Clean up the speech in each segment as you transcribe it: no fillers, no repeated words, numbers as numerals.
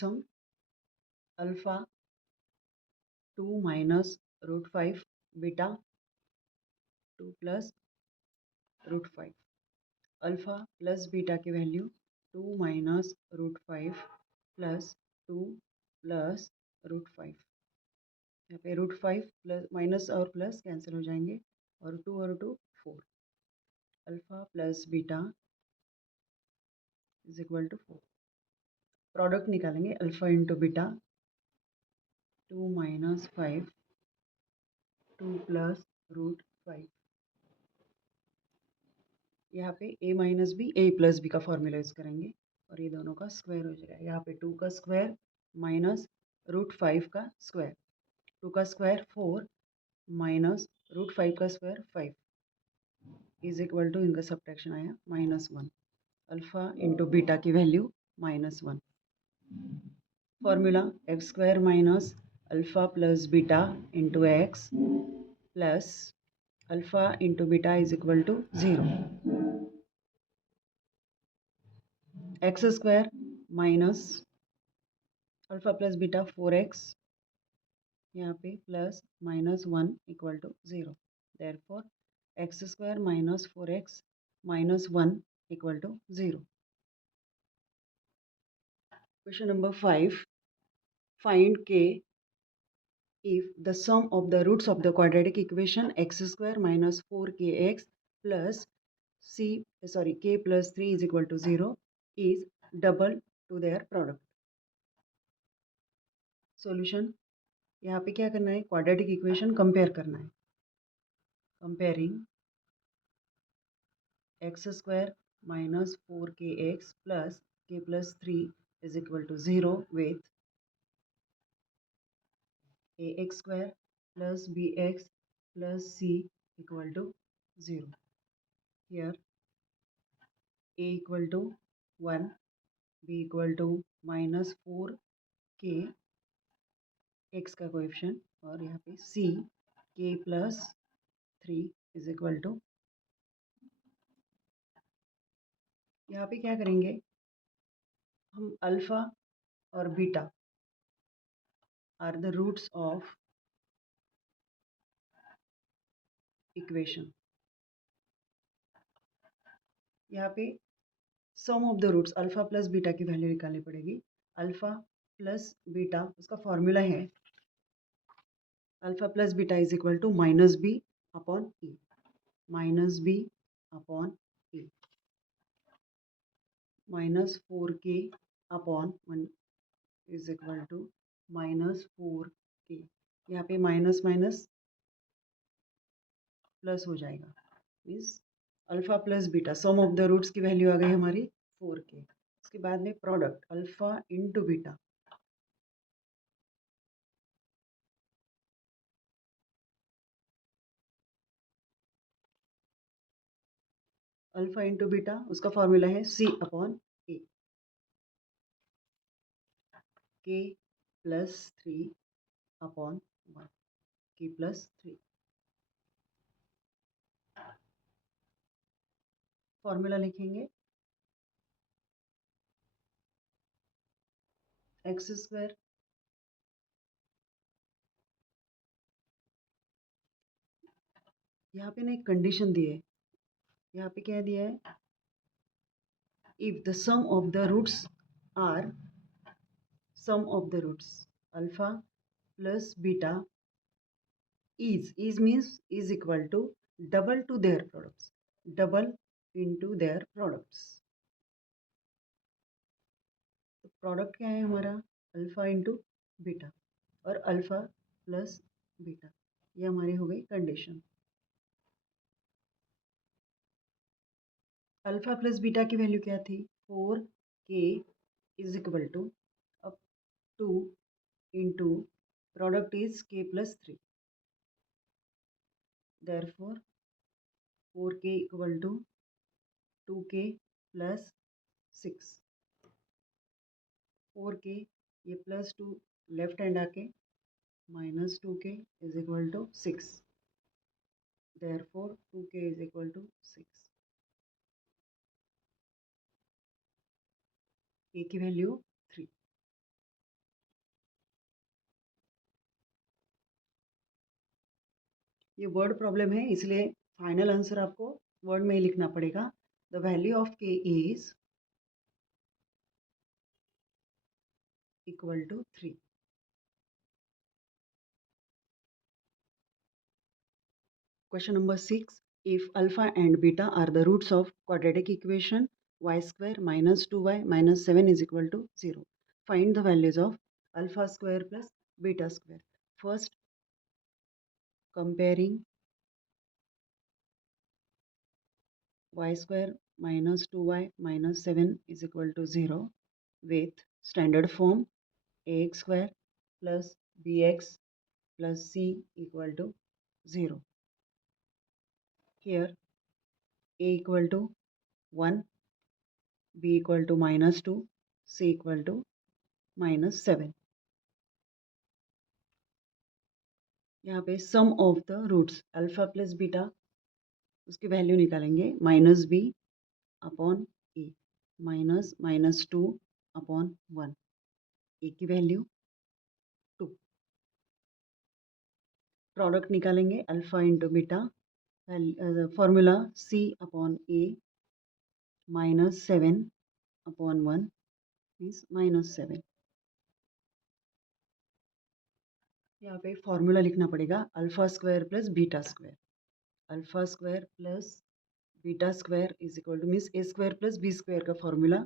सम alpha 2 minus root 5 beta 2 plus root 5 alpha plus beta की value 2 minus root 5 plus 2 plus root 5। यहाँ पे root 5 plus minus और plus cancel हो जाएंगे और 2 और 2 4। Alpha plus beta is equal to 4। Product निकालेंगे alpha into beta 2 minus 5 2 plus root 5। यहाँ पे a minus B A plus B का फॉर्मूला यूज करेंगे और ये दोनों का स्क्वायर हो जाएगा। यहाँ पे 2 का स्क्वायर माइनस रूट 5 का स्क्वायर, 2 का स्क्वायर 4 माइनस रूट 5 का स्क्वायर 5 इज इक्वल टू, इनका सब्ट्रैक्शन आया -1। अल्फा इंटू बीटा की value -1। Formula x square minus alpha plus beta into x plus alpha into beta is equal to 0। X square minus alpha plus beta 4x, यहाँ पे plus -1 equal to 0। Therefore x square minus 4x -1 equal to 0। Question number 5. Find k if the sum of the roots of the quadratic equation x square minus 4kx plus k plus 3 is equal to 0 is double to their product. Solution. यहाँ पे क्या करना है, quadratic equation compare करना है। Comparing x square minus 4kx plus k plus 3 is equal to 0 with ax square plus bx plus c equal to 0. Here a equal to 1, b equal to -4k x का coefficient और यहाँ पे c k plus 3 is equal to, यहाँ पे क्या करेंगे हम, alpha और beta are the roots of equation. यहाँ पे sum of the roots alpha plus beta की वैल्यू निकालनी पड़ेगी। अल्फा प्लस बीटा उसका फॉर्मूला है alpha plus beta is equal to -b upon e, -b upon e, -4k upon 1 is equal to -4k। यहाँ पे minus minus plus हो जाएगा, means alpha plus beta sum of the roots की value आ गई हमारी 4k। उसके बाद में product alpha into beta, alpha into beta उसका फॉर्मूला है c upon A, k plus 3 upon 1, k plus 3। Formula लिखेंगे एक्स स्क्वायर, यहाँ पे ना एक कंडीशन दी है, यहाँ पे क्या दिया है, if the sum of the roots are sum of the roots alpha plus beta is means is equal to double to their products, double into their products। तो प्रोडक्ट क्या है हमारा, अल्फा इंटू बीटा और alpha plus beta, ये हमारी हो गई condition. Alpha plus beta की वैल्यू क्या थी, 4k इज इक्वल टू अब 2 into product is k plus 3, therefore 4k equal to 2k plus 6। 4k ये प्लस 2 लेफ्ट हैंड आके -2k is equal to 6, therefore 2k is equal to 6। k की value 3। ये word problem है, इसलिए final answer आपको word में ही लिखना पड़ेगा। द वैल्यू ऑफ के is equal to 3। Question number 6. If alpha and beta are the roots of quadratic equation y square minus 2y minus 7 is equal to 0. Find the values of alpha square plus beta square. First, comparing y square minus 2y minus 7 is equal to 0 with standard form ax square plus bx plus c equal to 0. Here a equal to 1, b equal to minus 2, c equal to minus 7. यहाँ पे sum of the roots alpha plus beta उसकी value निकालेंगे minus B upon A minus minus 2 upon 1 A की value 2 product निकालेंगे alpha into beta formula C upon A minus 7 upon 1 means minus 7। यहाँ पे formula लिखना पड़ेगा alpha square plus beta square. Alpha square plus beta square is equal to means A square plus B square का formula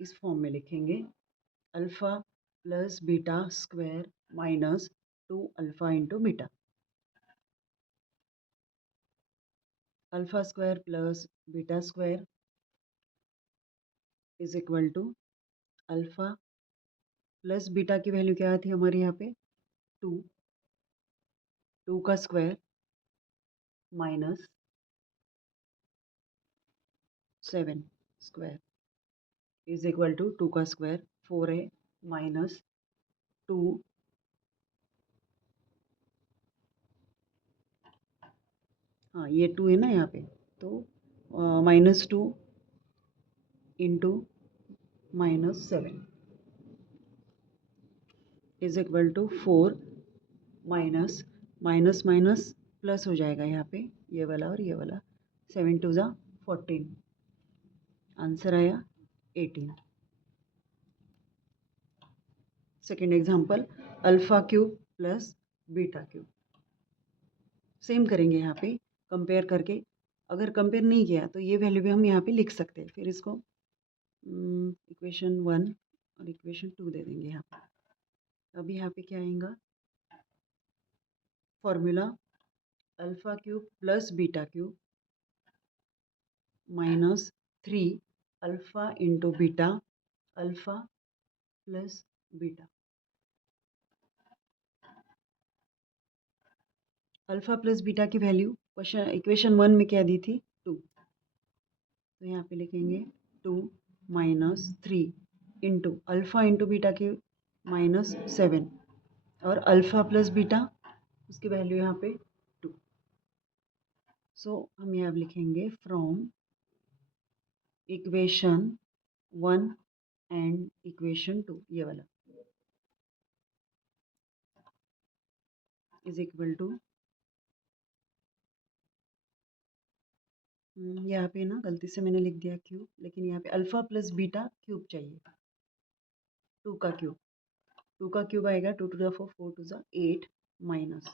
इस form में लिखेंगे alpha plus beta square minus 2 alpha into beta. Alpha square plus beta square is equal to alpha plus beta की value क्या थी हमारे यहाँ पे 2, 2 का square minus 7 square is equal to 2 का स्क्वायर 4a माइनस 2 हाँ ये 2 है ना यहाँ पे तो minus 2 into minus 7 is equal to 4 minus minus minus plus हो जाएगा यहाँ पे ये वाला और ये वाला 7 टू ज़ा 14 आंसर आया 18। Second example alpha cube plus beta cube same करेंगे यहाँ पे कंपेयर करके। अगर कंपेयर नहीं किया तो ये वैल्यू भी हम यहाँ पे लिख सकते हैं। फिर इसको इक्वेशन 1 और इक्वेशन 2 दे देंगे यहाँ पे। अभी यहाँ पे क्या आएगा formula alpha cube plus beta cube minus 3 alpha into beta alpha plus beta. Alpha plus beta की वैल्यू क्वेश्चन इक्वेशन 1 में क्या दी थी 2, तो यहाँ पे लिखेंगे 2 minus 3 into alpha into beta की माइनस 7 और अल्फा प्लस बीटा उसकी वैल्यू यहाँ पे 2। सो हम यहाँ लिखेंगे फ्रॉम इक्वेशन 1 एंड इक्वेशन 2 ये वाला इज इक्वल टू यहाँ पे ना गलती से मैंने लिख दिया क्यूब, लेकिन यहाँ पे अल्फा प्लस बीटा क्यूब चाहिए 2 का क्यूब। 2 का क्यूब आएगा 2 टू द 4 4 टू ज़ा 8 माइनस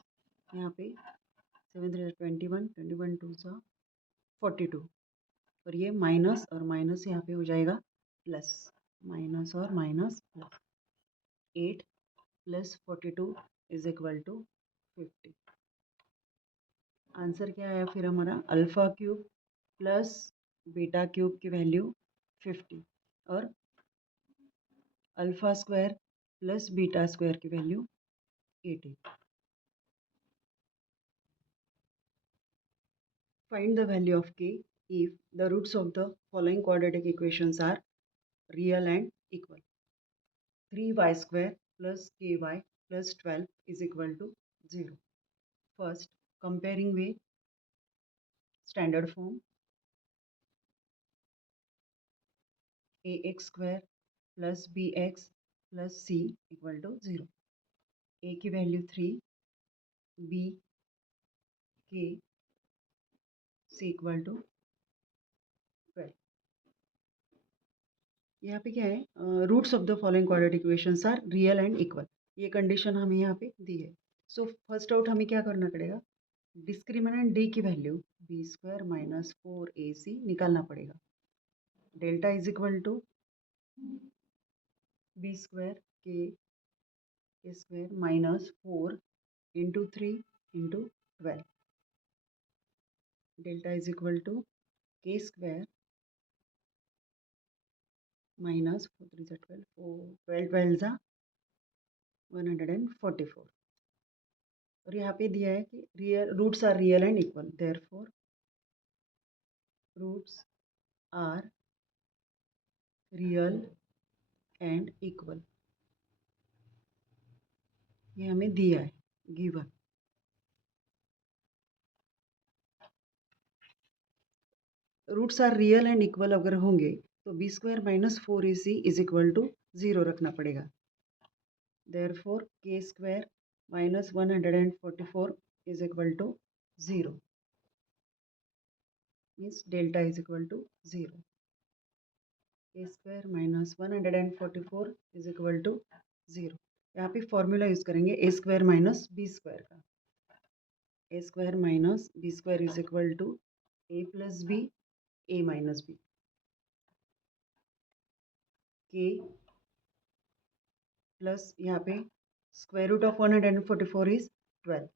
यहाँ पे 7 3 21 21 टू ज़ा 42 और ये माइनस और माइनस यहाँ पे हो जाएगा प्लस माइनस और minus plus 8 plus 42 is equal to 50। Answer क्या आया फिर हमारा alpha cube plus beta cube की वैल्यू 50 और alpha square plus beta square की value 80। Find the value of k if the roots of the following quadratic equations are real and equal. 3y square plus ky plus 12 is equal to 0. First, comparing with standard form ax square plus bx plus c equal to 0. a की value 3, b के सी equal to 12। यहाँ पे क्या है, roots of the following quadratic equations are real and equal, ये condition हमें यहाँ पे दी है। सो फर्स्ट आउट हमें क्या करना पड़ेगा, डिस्क्रिमिनेंट डी की value B square minus 4ac निकालना पड़ेगा। Delta is equal to B square K square minus 4 into 3 into 12। Delta is equal to K square minus 4 3 जा 12 4 12 12 जा 144। और यहाँ पे दिया है कि real roots are real and equal, therefore roots are real and equal, ये हमें दिया है given. Roots are real and equal अगर होंगे तो b square minus 4ac is equal to 0 रखना पड़ेगा। Therefore k square minus 144 is equal to 0, means delta is equal to 0। A square minus 144 is equal to 0। यहाँ पे formula use करेंगे a square minus B square का। A square minus B square is equal to A plus B A minus B, K plus यहाँ पे square root of 144 is 12,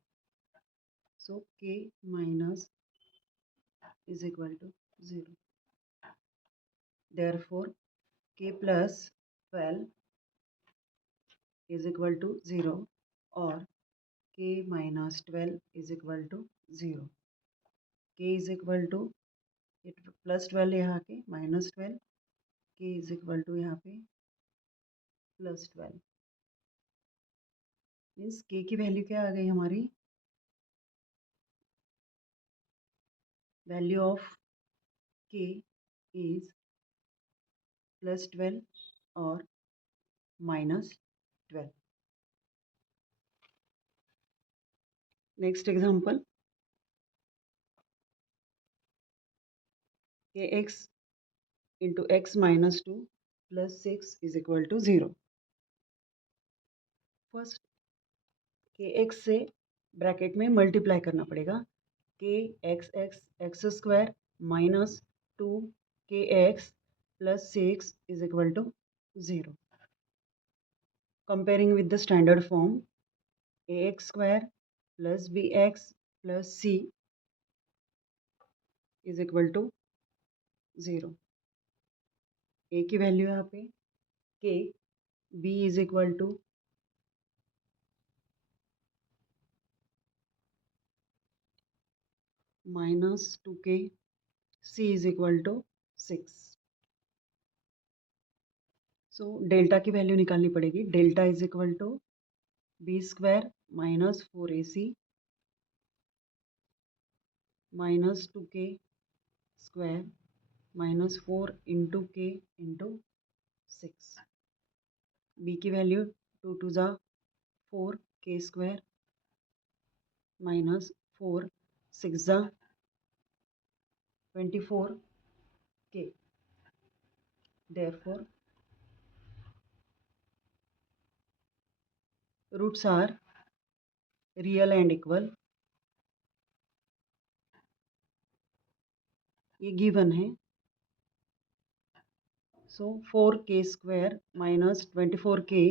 so K minus is equal to 0। Therefore K plus 12 is equal to 0 और के minus 12 is equal to 0। के is equal two plus 12 यहाँ के minus 12, के is equal to यहाँ पे प्लस 12, मीन्स के की वैल्यू क्या आ गई हमारी, वैल्यू ऑफ के इज प्लस 12 और minus 12। Next example, k x into x minus 2 plus 6 is equal to 0। First k x से ब्रैकेट में मल्टीप्लाई करना पड़ेगा, k x x x square minus 2 k x plus 6 is equal to 0। Comparing with the standard form, a x square plus b x plus c is equal to 0। A की value यहाँ पे k, b is equal to minus 2k, c is equal to 6। So delta की value निकालनी पड़ेगी। Delta is equal to B square minus 4ac minus 2k square minus 4 into k into 6। B की value 2 2 जा 4 के square minus 4 6 जा 24 k. Therefore roots are real and equal, ये given है। So 4k square minus 24k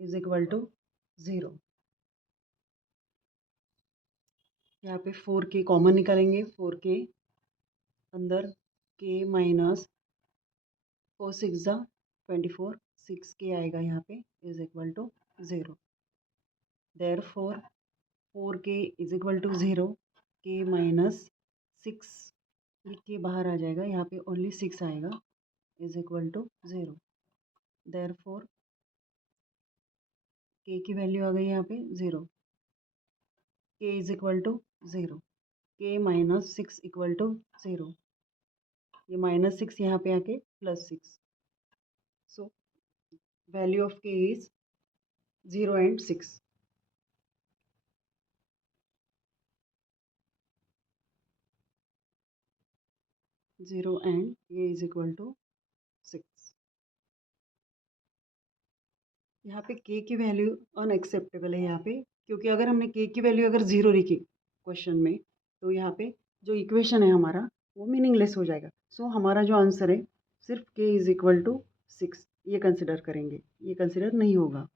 is equal to 0। यहाँ पे 4k common निकालेंगे, 4k अंदर k माइनस 4 6 जा 24, 6k आएगा यहाँ पे is equal to 0। Therefore 4k is equal to 0, k minus 6, ये k बाहर आ जाएगा, यहाँ पे ओनली 6 आएगा is equal to 0। Therefore k की वैल्यू आ गई यहाँ पे 0, k is equal to 0, k minus 6 equal to 0, ये माइनस 6 यहाँ पे आके plus 6। So value of k is 0 and 6। 0 and a is equal to 6। यहाँ पे के की वैल्यू अनएक्सेप्टेबल है यहाँ पे, क्योंकि अगर हमने के की वैल्यू अगर 0 लिखी क्वेश्चन में तो यहाँ पे जो इक्वेशन है हमारा वो मीनिंगलेस हो जाएगा। सो हमारा जो आंसर है सिर्फ के इज इक्वल टू 6 ये कंसिडर करेंगे, ये कंसिडर नहीं होगा।